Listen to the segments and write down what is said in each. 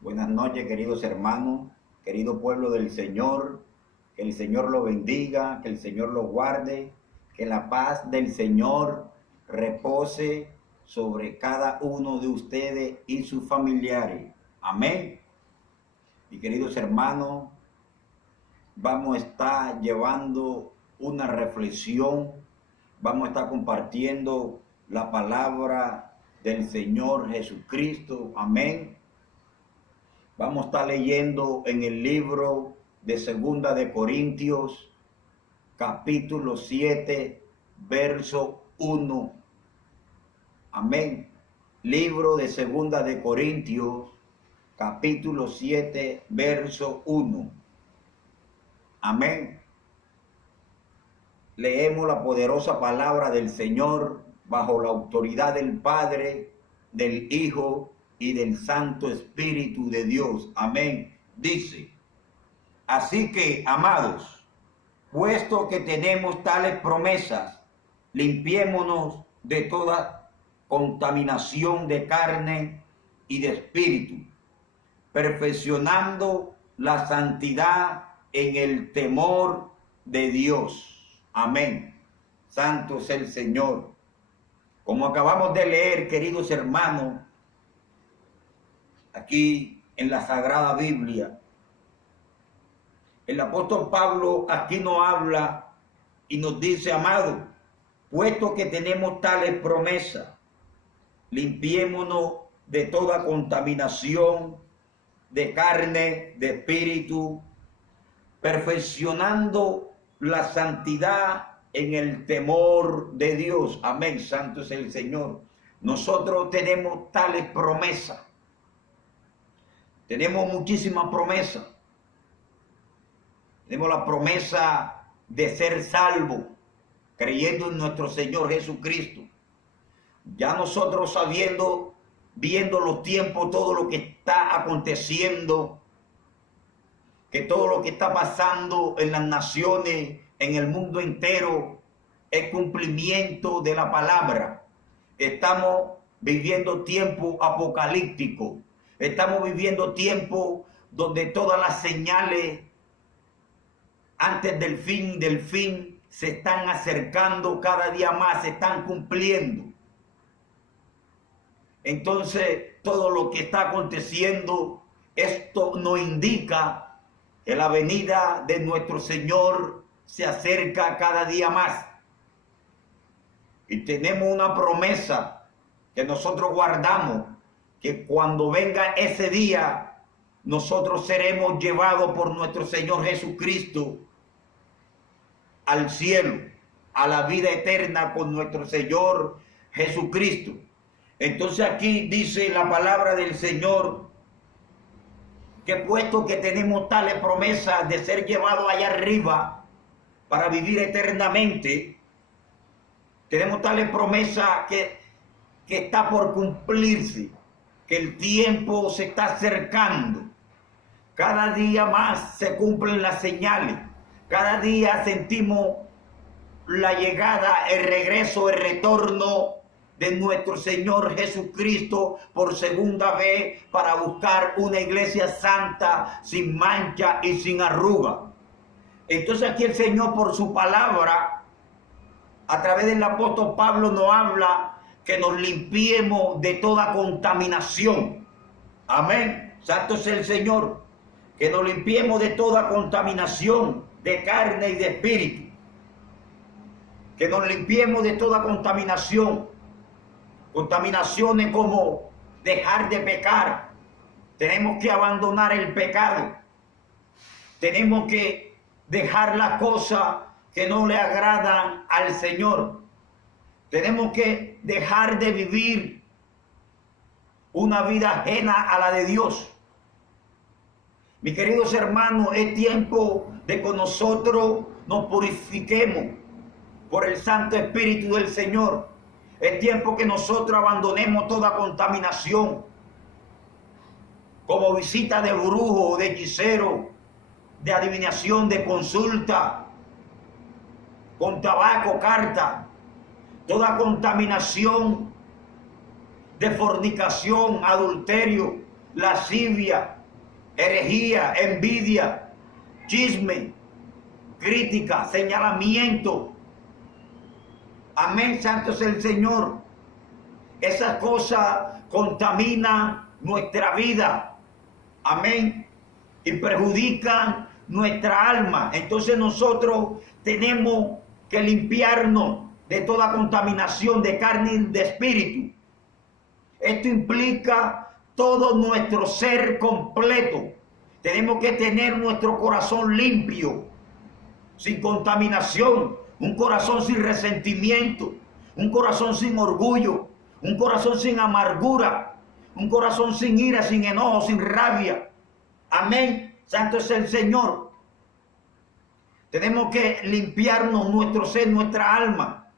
Buenas noches, queridos hermanos, querido pueblo del Señor. Que el Señor lo bendiga, que el Señor lo guarde, que la paz del Señor repose sobre cada uno de ustedes y sus familiares. Amén. Y queridos hermanos, vamos a estar llevando una reflexión, vamos a estar compartiendo la palabra del Señor Jesucristo. Amén. Vamos a estar leyendo en el libro de Segunda de Corintios, capítulo 7, verso 1. Amén. Libro de Segunda de Corintios, capítulo 7, verso 1. Amén. Leemos la poderosa palabra del Señor bajo la autoridad del Padre, del Hijo y del Santo Espíritu de Dios. Amén. Dice: así que, amados, puesto que tenemos tales promesas, limpiémonos de toda contaminación de carne y de espíritu, perfeccionando la santidad en el temor de Dios. Amén. Santo es el Señor. Como acabamos de leer, queridos hermanos, aquí en la Sagrada Biblia, el apóstol Pablo aquí nos habla y nos dice: amado, puesto que tenemos tales promesas, limpiémonos de toda contaminación de carne, de espíritu, perfeccionando la santidad en el temor de Dios. Amén. Santo es el Señor. Nosotros tenemos tales promesas. Tenemos muchísimas promesas. Tenemos la promesa de ser salvos, creyendo en nuestro Señor Jesucristo. Ya nosotros viendo los tiempos, todo lo que está aconteciendo, que todo lo que está pasando en las naciones, en el mundo entero, es cumplimiento de la palabra. Estamos viviendo tiempo apocalíptico. Estamos viviendo tiempo donde todas las señales antes del fin se están acercando cada día más, se están cumpliendo. Entonces, todo lo que está aconteciendo, esto nos indica que la venida de nuestro Señor se acerca cada día más. Y tenemos una promesa que nosotros guardamos, que cuando venga ese día, nosotros seremos llevados por nuestro Señor Jesucristo al cielo, a la vida eterna con nuestro Señor Jesucristo. Entonces aquí dice la palabra del Señor que puesto que tenemos tales promesas de ser llevados allá arriba para vivir eternamente, tenemos tales promesas que está por cumplirse, que el tiempo se está acercando. Cada día más se cumplen las señales. Cada día sentimos la llegada, el regreso, el retorno de nuestro Señor Jesucristo por segunda vez para buscar una iglesia santa, sin mancha y sin arruga. Entonces aquí el Señor, por su palabra, a través del apóstol Pablo, nos habla que nos limpiemos de toda contaminación. Amén. Santo es el Señor. Que nos limpiemos de toda contaminación de carne y de espíritu. Que nos limpiemos de toda contaminación. Contaminaciones como dejar de pecar. Tenemos que abandonar el pecado. Tenemos que dejar las cosas que no le agradan al Señor. Tenemos que dejar de vivir una vida ajena a la de Dios. Mis queridos hermanos, es tiempo de que nosotros nos purifiquemos por el Santo Espíritu del Señor. Es tiempo que nosotros abandonemos toda contaminación, como visita de brujo, de hechicero, de adivinación, de consulta, con tabaco, carta, toda contaminación de fornicación, adulterio, lascivia, herejía, envidia, chisme, crítica, señalamiento. Amén, santo es el Señor. Esas cosas contaminan nuestra vida. Amén. Y perjudican nuestra alma. Entonces nosotros tenemos que limpiarnos de toda contaminación de carne y de espíritu. Esto implica todo nuestro ser completo. Tenemos que tener nuestro corazón limpio, sin contaminación, un corazón sin resentimiento, un corazón sin orgullo, un corazón sin amargura, un corazón sin ira, sin enojo, sin rabia. Amén. Santo es el Señor. Tenemos que limpiarnos nuestro ser, nuestra alma.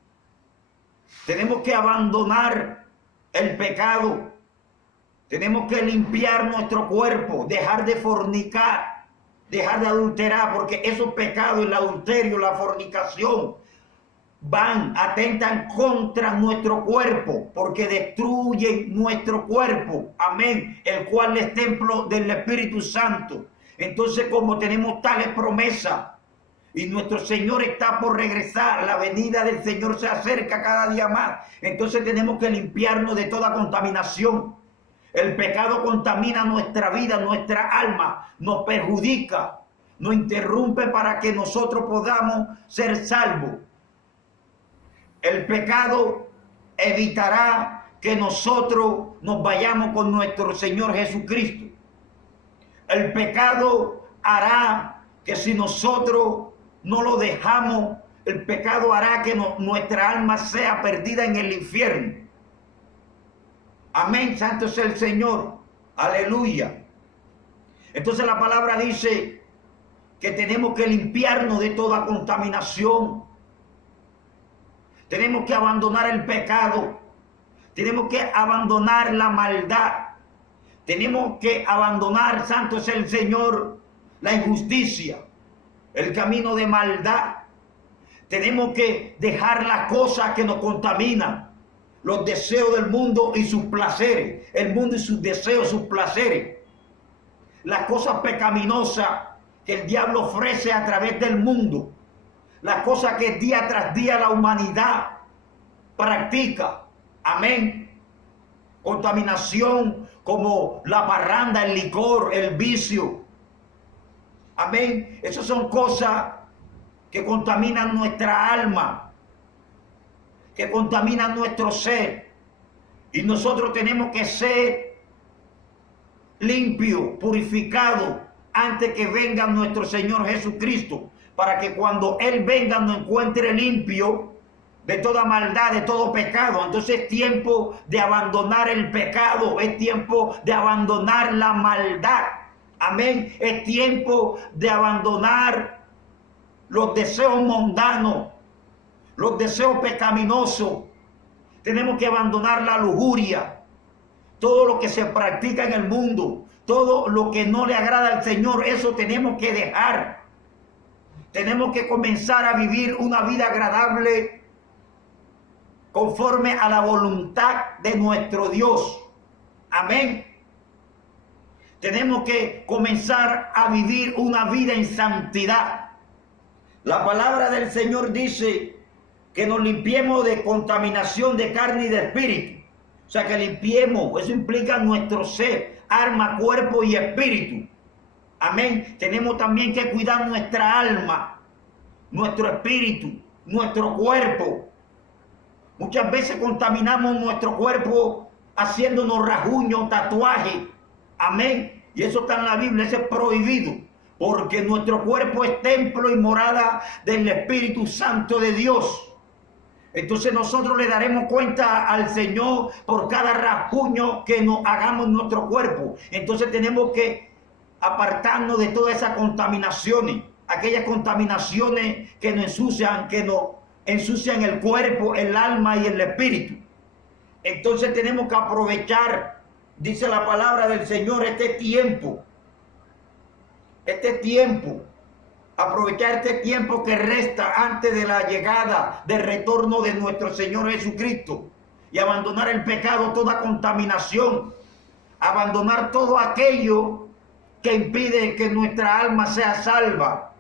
Tenemos que abandonar el pecado. Tenemos que limpiar nuestro cuerpo, dejar de fornicar, dejar de adulterar, porque esos pecados, el adulterio, la fornicación, atentan contra nuestro cuerpo, porque destruyen nuestro cuerpo. Amén. El cual es templo del Espíritu Santo. Entonces, como tenemos tales promesas, y nuestro Señor está por regresar, la venida del Señor se acerca cada día más. Entonces tenemos que limpiarnos de toda contaminación. El pecado contamina nuestra vida, nuestra alma, nos perjudica, nos interrumpe para que nosotros podamos ser salvos. El pecado evitará que nosotros nos vayamos con nuestro Señor Jesucristo. El pecado hará que si nosotros no lo dejamos, el pecado hará que nuestra alma sea perdida en el infierno. Amén, santo es el Señor. Aleluya. Entonces la palabra dice que tenemos que limpiarnos de toda contaminación. Tenemos que abandonar el pecado. Tenemos que abandonar la maldad. Tenemos que abandonar, santo es el Señor, la injusticia, el camino de maldad. Tenemos que dejar las cosas que nos contaminan, los deseos del mundo y sus placeres, el mundo y sus deseos, sus placeres, las cosas pecaminosas que el diablo ofrece a través del mundo, las cosas que día tras día la humanidad practica. Amén. Contaminación como la parranda, el licor, el vicio. Amén. Esas son cosas que contaminan nuestra alma, que contaminan nuestro ser. Y nosotros tenemos que ser limpios, purificados, antes que venga nuestro Señor Jesucristo, para que cuando Él venga nos encuentre limpio de toda maldad, de todo pecado. Entonces es tiempo de abandonar el pecado, es tiempo de abandonar la maldad. Amén. Es tiempo de abandonar los deseos mundanos, los deseos pecaminosos. Tenemos que abandonar la lujuria, todo lo que se practica en el mundo, todo lo que no le agrada al Señor, eso tenemos que dejar. Tenemos que comenzar a vivir una vida agradable conforme a la voluntad de nuestro Dios. Amén. Tenemos que comenzar a vivir una vida en santidad. La palabra del Señor dice que nos limpiemos de contaminación de carne y de espíritu. O sea, que limpiemos, eso implica nuestro ser, alma, cuerpo y espíritu. Amén. Tenemos también que cuidar nuestra alma, nuestro espíritu, nuestro cuerpo. Muchas veces contaminamos nuestro cuerpo haciéndonos rasguños, tatuajes. Amén. Y eso está en la Biblia, eso es prohibido. Porque nuestro cuerpo es templo y morada del Espíritu Santo de Dios. Entonces nosotros le daremos cuenta al Señor por cada rasguño que nos hagamos en nuestro cuerpo. Entonces tenemos que apartarnos de todas esas contaminaciones. Aquellas contaminaciones que nos ensucian el cuerpo, el alma y el espíritu. Entonces tenemos que aprovechar, dice la palabra del Señor, este tiempo, aprovechar este tiempo que resta antes de la llegada, del retorno de nuestro Señor Jesucristo, y abandonar el pecado, toda contaminación. abandonar todo aquello que impide que nuestra alma sea salva.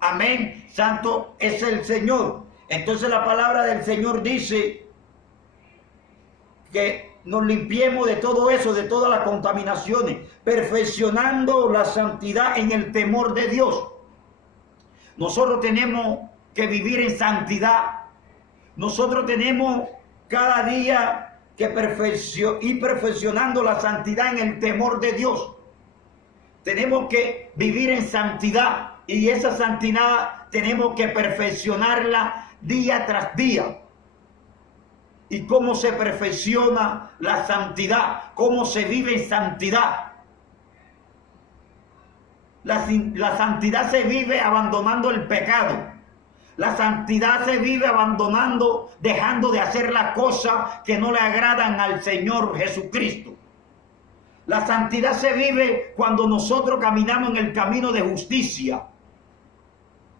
Amén. Santo es el Señor. Entonces la palabra del Señor dice que nos limpiemos de todo eso, de todas las contaminaciones, perfeccionando la santidad en el temor de Dios. Nosotros tenemos que vivir en santidad. Nosotros tenemos cada día que ir perfeccionando la santidad en el temor de Dios. Tenemos que vivir en santidad y esa santidad tenemos que perfeccionarla día tras día. ¿Y cómo se perfecciona la santidad? ¿Cómo se vive en santidad? La santidad se vive abandonando el pecado. La santidad se vive abandonando, dejando de hacer las cosas que no le agradan al Señor Jesucristo. La santidad se vive cuando nosotros caminamos en el camino de justicia.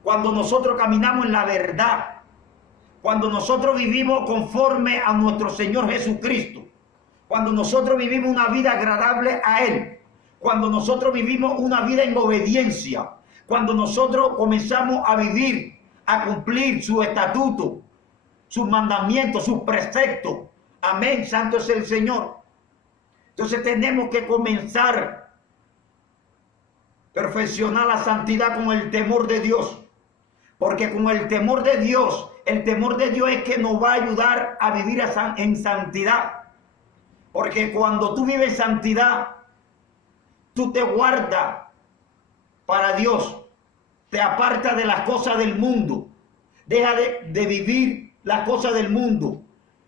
Cuando nosotros caminamos en la verdad. Cuando nosotros vivimos conforme a nuestro Señor Jesucristo. Cuando nosotros vivimos una vida agradable a Él. Cuando nosotros vivimos una vida en obediencia. Cuando nosotros comenzamos a vivir, a cumplir su estatuto, sus mandamientos, sus preceptos. Amén, santo es el Señor. Entonces tenemos que comenzar a perfeccionar la santidad con el temor de Dios. Porque con el temor de Dios es que nos va a ayudar a vivir en santidad. Porque cuando tú vives en santidad, tú te guardas para Dios. Te apartas de las cosas del mundo. Deja de vivir las cosas del mundo.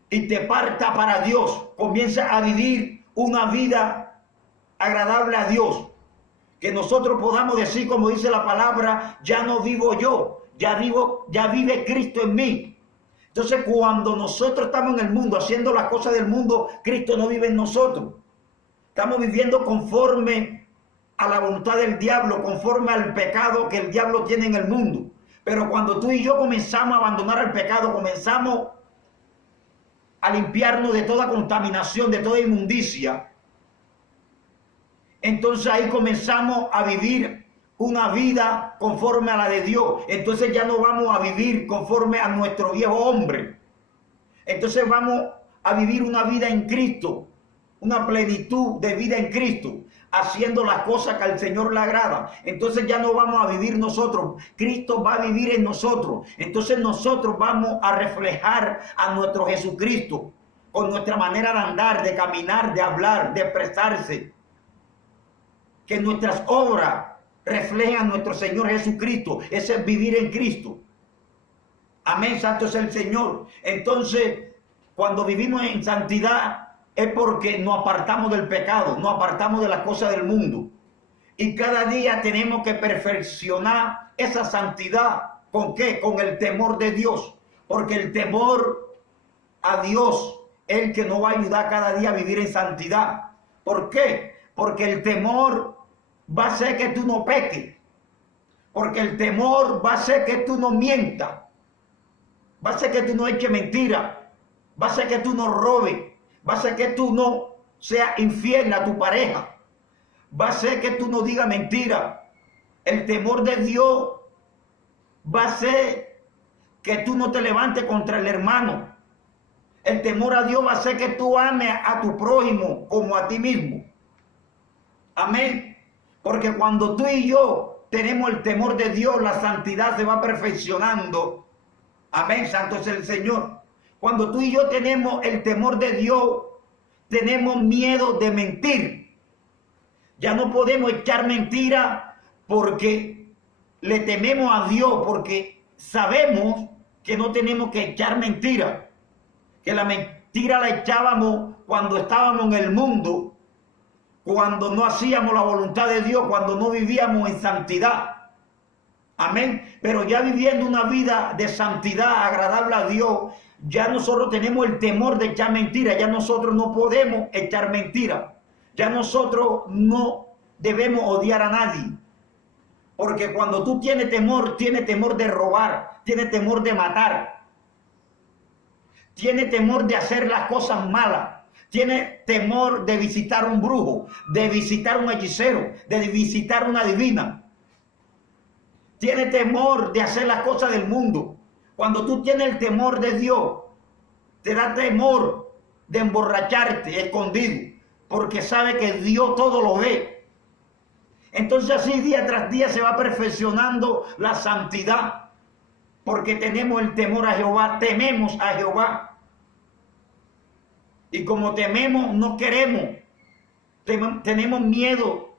Y te aparta para Dios. Comienza a vivir una vida agradable a Dios. Que nosotros podamos decir, como dice la palabra, ya no vivo yo, ya vive Cristo en mí. Entonces, cuando nosotros estamos en el mundo, haciendo las cosas del mundo, Cristo no vive en nosotros. Estamos viviendo conforme a la voluntad del diablo, conforme al pecado que el diablo tiene en el mundo. Pero cuando tú y yo comenzamos a abandonar el pecado, comenzamos a limpiarnos de toda contaminación, de toda inmundicia, entonces ahí comenzamos a vivir una vida conforme a la de Dios. Entonces ya no vamos a vivir conforme a nuestro viejo hombre. Entonces vamos a vivir una vida en Cristo, una plenitud de vida en Cristo, haciendo las cosas que al Señor le agrada. Entonces ya no vamos a vivir nosotros, Cristo va a vivir en nosotros. Entonces nosotros vamos a reflejar a nuestro Jesucristo con nuestra manera de andar, de caminar, de hablar, de expresarse. Que nuestras obras reflejen a nuestro Señor Jesucristo. Ese es vivir en Cristo. Amén, santo es el Señor. Entonces, cuando vivimos en santidad, es porque nos apartamos del pecado, nos apartamos de las cosas del mundo. Y cada día tenemos que perfeccionar esa santidad. ¿Con qué? Con el temor de Dios. Porque el temor a Dios es el que nos va a ayudar cada día a vivir en santidad. ¿Por qué? Porque el temor va a hacer que tú no peques. Porque el temor va a hacer que tú no mientas. Va a hacer que tú no eches mentira. Va a hacer que tú no robes. Va a hacer que tú no seas infiel a tu pareja. Va a hacer que tú no digas mentira. El temor de Dios va a hacer que tú no te levantes contra el hermano. El temor a Dios va a hacer que tú ames a tu prójimo como a ti mismo. Amén. Porque cuando tú y yo tenemos el temor de Dios, la santidad se va perfeccionando. Amén, santo es el Señor. Cuando tú y yo tenemos el temor de Dios, tenemos miedo de mentir. Ya no podemos echar mentira porque le tememos a Dios, porque sabemos que no tenemos que echar mentira. Que la mentira la echábamos cuando estábamos en el mundo, cuando no hacíamos la voluntad de Dios, cuando no vivíamos en santidad. Amén. Pero ya viviendo una vida de santidad agradable a Dios, ya nosotros tenemos el temor de echar mentira. Ya nosotros no podemos echar mentira. Ya nosotros no debemos odiar a nadie. Porque cuando tú tienes temor de robar, tienes temor de matar, tienes temor de hacer las cosas malas, Tiene temor de visitar un brujo, de visitar un hechicero, de visitar una divina. Tiene temor de hacer las cosas del mundo. Cuando tú tienes el temor de Dios, te da temor de emborracharte escondido, porque sabe que Dios todo lo ve. Entonces así día tras día se va perfeccionando la santidad, porque tenemos el temor a Jehová, tememos a Jehová. Y como tememos, no queremos, tenemos miedo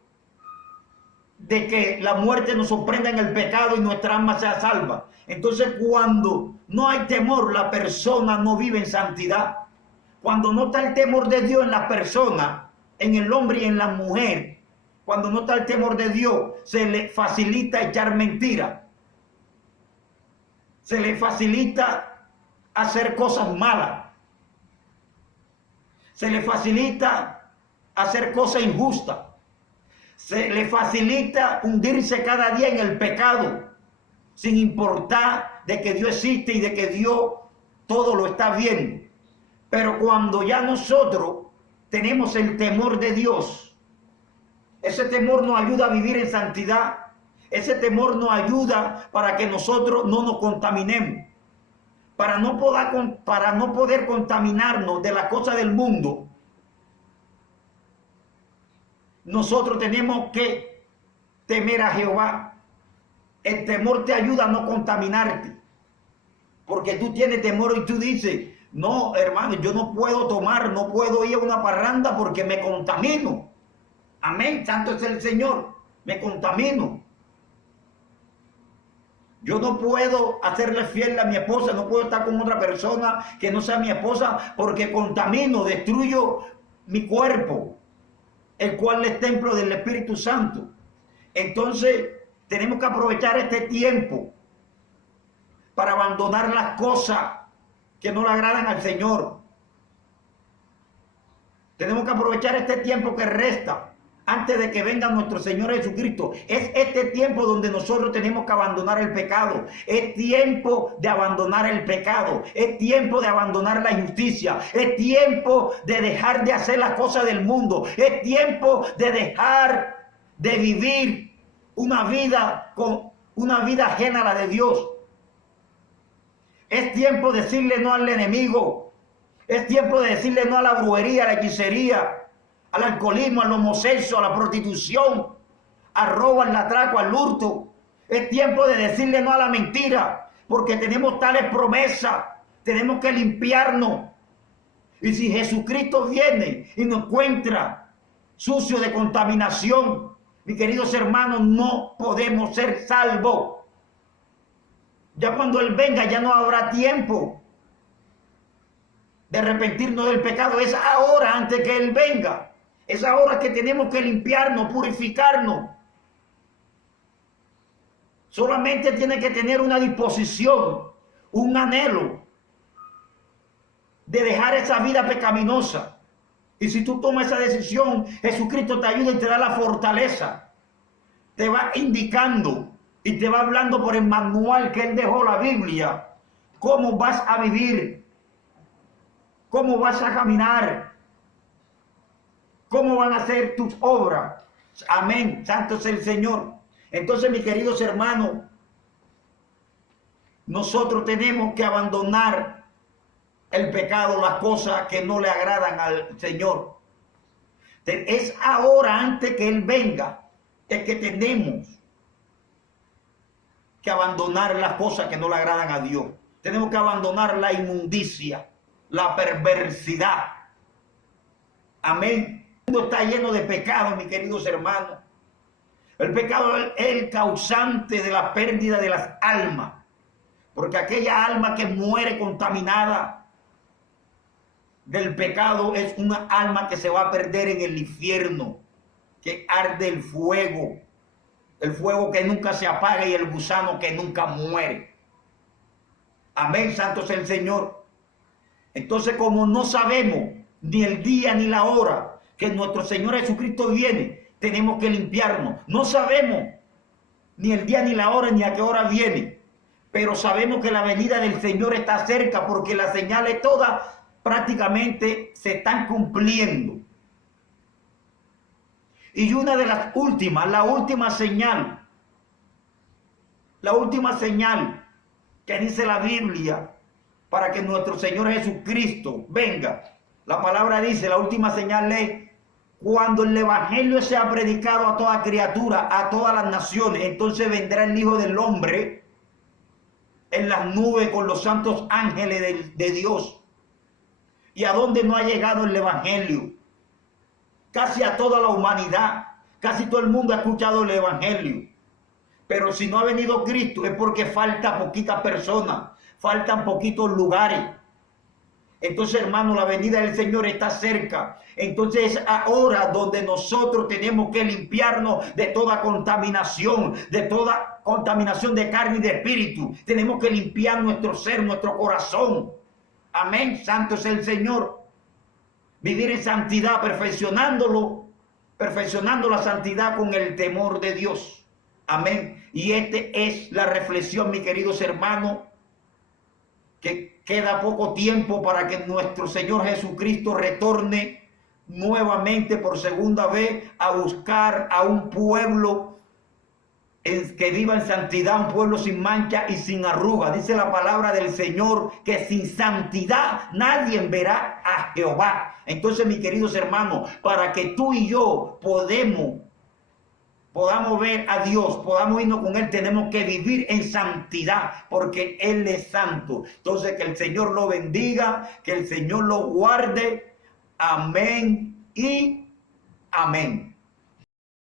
de que la muerte nos sorprenda en el pecado y nuestra alma sea salva. Entonces cuando no hay temor, la persona no vive en santidad. Cuando no está el temor de Dios en la persona, en el hombre y en la mujer, cuando no está el temor de Dios, se le facilita echar mentira. Se le facilita hacer cosas malas. Se le facilita hacer cosas injustas. Se le facilita hundirse cada día en el pecado, sin importar de que Dios existe y de que Dios todo lo está viendo. Pero cuando ya nosotros tenemos el temor de Dios, ese temor nos ayuda a vivir en santidad. Ese temor nos ayuda para que nosotros no nos contaminemos. Para no poder contaminarnos de las cosas del mundo, nosotros tenemos que temer a Jehová. El temor te ayuda a no contaminarte, porque tú tienes temor y tú dices, no, hermano, yo no puedo tomar, no puedo ir a una parranda porque me contamino. Amén, santo es el Señor, me contamino. Yo no puedo hacerle fiel a mi esposa, no puedo estar con otra persona que no sea mi esposa porque contamino, destruyo mi cuerpo, el cual es templo del Espíritu Santo. Entonces tenemos que aprovechar este tiempo para abandonar las cosas que no le agradan al Señor. Tenemos que aprovechar este tiempo que resta antes de que venga nuestro Señor Jesucristo. Es este tiempo donde nosotros tenemos que abandonar el pecado. Es tiempo de abandonar el pecado. Es tiempo de abandonar la injusticia. Es tiempo de dejar de hacer las cosas del mundo. Es tiempo de dejar de vivir una vida ajena a la de Dios. Es tiempo de decirle no al enemigo. Es tiempo de decirle no a la brujería, a la hechicería, al alcoholismo, al homosexual, a la prostitución, al robo, al atraco, al hurto. Es tiempo de decirle no a la mentira, porque tenemos tales promesas, tenemos que limpiarnos. Y si Jesucristo viene y nos encuentra sucio de contaminación, mis queridos hermanos, no podemos ser salvos. Ya cuando Él venga ya no habrá tiempo de arrepentirnos del pecado. Es ahora, antes que Él venga. Es ahora que tenemos que limpiarnos, purificarnos. Solamente tiene que tener una disposición, un anhelo de dejar esa vida pecaminosa. Y si tú tomas esa decisión, Jesucristo te ayuda y te da la fortaleza. Te va indicando y te va hablando por el manual que Él dejó, la Biblia, cómo vas a vivir, cómo vas a caminar, cómo van a ser tus obras. Amén, santo es el Señor. Entonces, mis queridos hermanos, nosotros tenemos que abandonar el pecado, las cosas que no le agradan al Señor. Es ahora, antes que Él venga, es que tenemos que abandonar las cosas que no le agradan a Dios. Tenemos que abandonar la inmundicia, la perversidad. Amén. El mundo está lleno de pecado, mis queridos hermanos. El pecado es el causante de la pérdida de las almas. Porque aquella alma que muere contaminada del pecado es una alma que se va a perder en el infierno, que arde el fuego que nunca se apaga y el gusano que nunca muere. Amén, santo es el Señor. Entonces, como no sabemos ni el día ni la hora que nuestro Señor Jesucristo viene, tenemos que limpiarnos. No sabemos ni el día ni la hora ni a qué hora viene, pero sabemos que la venida del Señor está cerca, porque las señales todas prácticamente se están cumpliendo. Y una de las últimas, la última señal que dice la Biblia para que nuestro Señor Jesucristo venga. La palabra dice, la última señal es cuando el evangelio sea predicado a toda criatura, a todas las naciones, entonces vendrá el Hijo del Hombre en las nubes con los santos ángeles de Dios. ¿Y a dónde no ha llegado el evangelio? Casi a toda la humanidad, casi todo el mundo ha escuchado el evangelio. Pero si no ha venido Cristo es porque falta poquitas personas, faltan poquitos lugares. Entonces, hermano, la venida del Señor está cerca. Entonces es ahora donde nosotros tenemos que limpiarnos de toda contaminación, de carne y de espíritu. Tenemos que limpiar nuestro ser, nuestro corazón. Amén. Santo es el Señor. Vivir en santidad, perfeccionando la santidad con el temor de Dios. Amén. Y esta es la reflexión, mis queridos hermanos, que queda poco tiempo para que nuestro Señor Jesucristo retorne nuevamente por segunda vez a buscar a un pueblo que viva en santidad, un pueblo sin mancha y sin arruga. Dice la palabra del Señor que sin santidad nadie verá a Jehová. Entonces, mis queridos hermanos, para que tú y yo podamos ver a Dios, podamos irnos con Él, tenemos que vivir en santidad, porque Él es santo. Entonces, que el Señor lo bendiga, que el Señor lo guarde. Amén y amén.